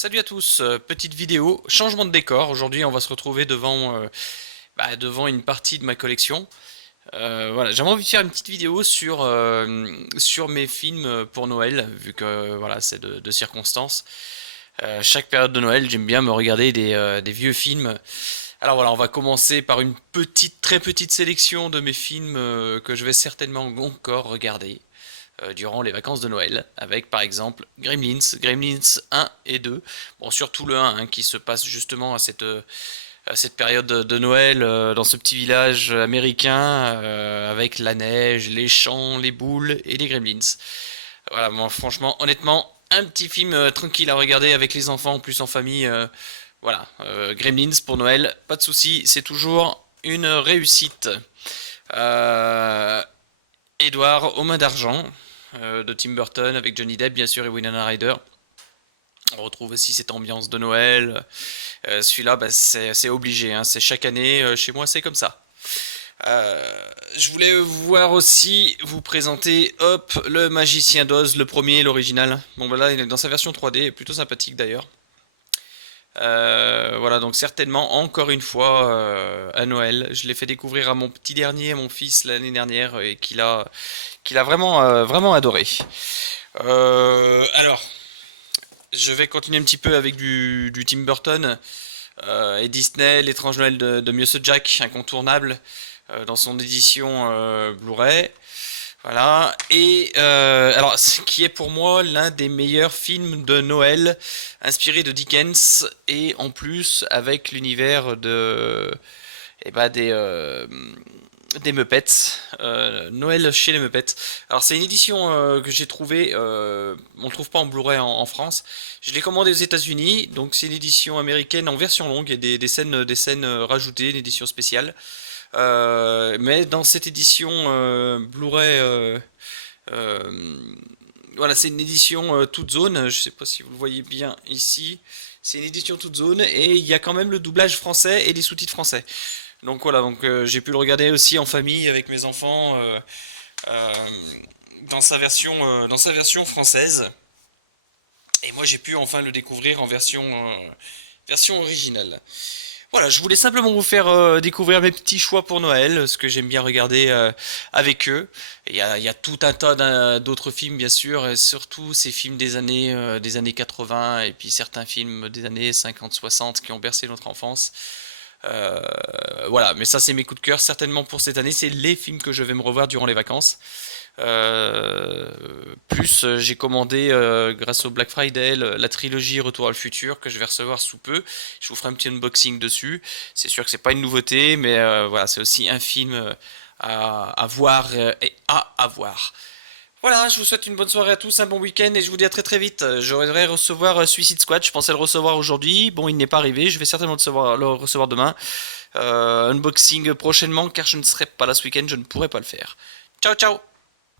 Salut à tous, petite vidéo, changement de décor. Aujourd'hui, on va se retrouver devant une partie de ma collection. Voilà, j'avais envie de faire une petite vidéo sur mes films pour Noël, vu que voilà, c'est de circonstances. Chaque période de Noël, j'aime bien me regarder des vieux films. Alors voilà, on va commencer par une très petite sélection de mes films que je vais certainement encore regarder durant les vacances de Noël, avec par exemple Gremlins 1 et 2. Bon, surtout le 1 hein, qui se passe justement à cette période de Noël dans ce petit village américain avec la neige, les champs, les boules et les Gremlins. Voilà, moi franchement, honnêtement, un petit film tranquille à regarder avec les enfants, plus en famille. Gremlins pour Noël, pas de souci, c'est toujours une réussite. Euh, Edouard aux mains d'argent de Tim Burton avec Johnny Depp bien sûr et Winona Ryder. On retrouve aussi cette ambiance de Noël. Celui-là, c'est obligé, hein, c'est chaque année. Chez moi, c'est comme ça. Je voulais voir aussi vous présenter, hop, le Magicien d'Oz, le premier, l'original. Bon, bah là, il est dans sa version 3D, plutôt sympathique d'ailleurs. Voilà, donc certainement, encore une fois, à Noël, je l'ai fait découvrir à mon petit dernier, à mon fils l'année dernière, et qu'il a vraiment, vraiment adoré. Alors, je vais continuer un petit peu avec du Tim Burton et Disney, l'étrange Noël de Monsieur Jack, incontournable, dans son édition Blu-ray. Voilà. Et alors, ce qui est pour moi l'un des meilleurs films de Noël, inspiré de Dickens et en plus avec l'univers des Muppets, Noël chez les Muppets. Alors c'est une édition que j'ai trouvée, on le trouve pas en Blu-ray en France. Je l'ai commandé aux États-Unis, donc c'est une édition américaine en version longue, il y a des scènes rajoutées, une édition spéciale. Mais dans cette édition Blu-ray, euh, voilà, c'est une édition toute zone. Je sais pas si vous le voyez bien ici. C'est une édition toute zone et il y a quand même le doublage français et les sous-titres français. Donc voilà, donc j'ai pu le regarder aussi en famille avec mes enfants euh, dans sa version française. Et moi j'ai pu enfin le découvrir en version originale. Voilà, je voulais simplement vous faire découvrir mes petits choix pour Noël, ce que j'aime bien regarder avec eux. Il y a tout un tas d'autres films, bien sûr, et surtout ces films des années 80 et puis certains films des années 50-60 qui ont bercé notre enfance. Euh, voilà, mais ça c'est mes coups de cœur certainement pour cette année. C'est les films que je vais me revoir durant les vacances. Euh, j'ai commandé grâce au Black Friday la trilogie Retour à le futur que je vais recevoir sous peu. Je vous ferai un petit unboxing dessus. C'est sûr que c'est pas une nouveauté, mais voilà, c'est aussi un film à voir et à avoir. Voilà, je vous souhaite une bonne soirée à tous, un bon week-end et je vous dis à très très vite. Je voudrais recevoir Suicide Squad, je pensais le recevoir aujourd'hui. Bon, il n'est pas arrivé, je vais certainement le recevoir demain. Unboxing prochainement car je ne serai pas là ce week-end, je ne pourrai pas le faire. Ciao ciao!